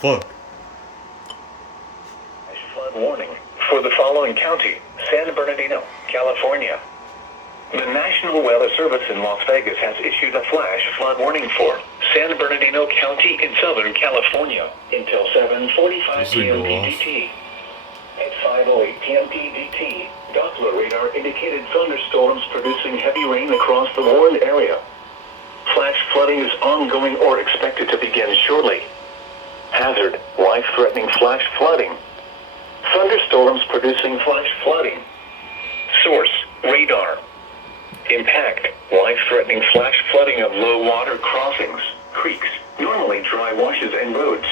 fuck? Flood warning for the following county: San Bernardino, California. The National Weather Service in Las Vegas has issued a flash flood warning for San Bernardino County in Southern California until 7:45 p.m. PDT. At 5:08 p.m. PDT, Doppler radar indicated thunderstorms producing heavy rain across the warned area. Flash flooding is ongoing or expected to begin shortly. Hazard: life-threatening flash flooding. Thunderstorms producing flash flooding. Source: radar. Impact: life-threatening flash flooding of low water crossings, creeks, normally dry washes and roads.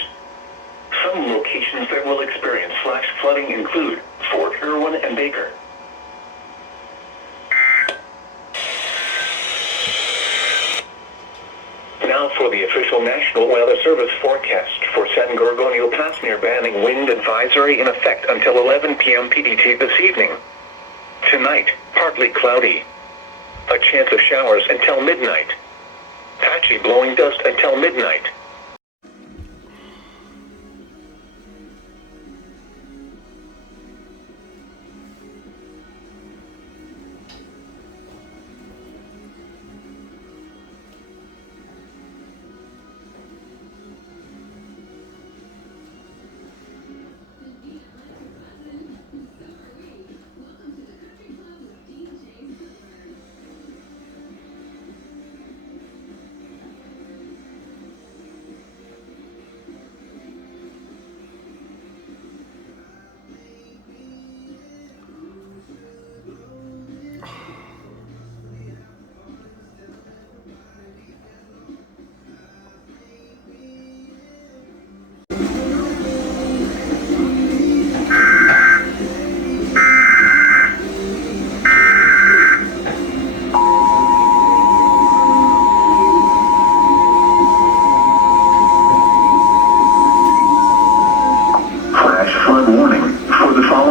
Some locations that will experience flash flooding include Fort Irwin and Baker. Now for the official National Weather Service forecast for San Gorgonio Pass near Banning. Wind advisory in effect until 11 p.m. PDT this evening. Tonight, partly cloudy. A chance of showers until midnight. Patchy blowing dust until midnight.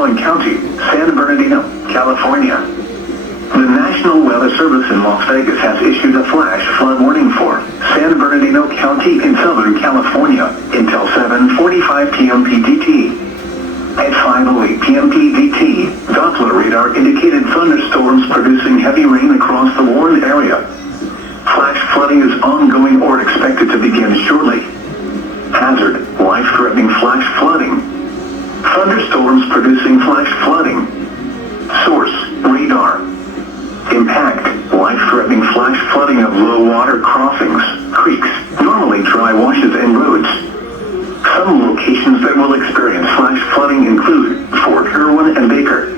County, San Bernardino, California. The National Weather Service in Las Vegas has issued a flash flood warning for San Bernardino County in Southern California until 7:45 p.m. PDT. At 5:08 p.m. PDT, Doppler radar indicated thunderstorms producing heavy rain across the warned area. Flash flooding is ongoing or expected to begin shortly. Hazard: life-threatening flash flooding. Thunderstorms producing flash flooding. Source: radar. Impact: life-threatening flash flooding of low water crossings, creeks, normally dry washes and roads. Some locations that will experience flash flooding include Fort Irwin and Baker.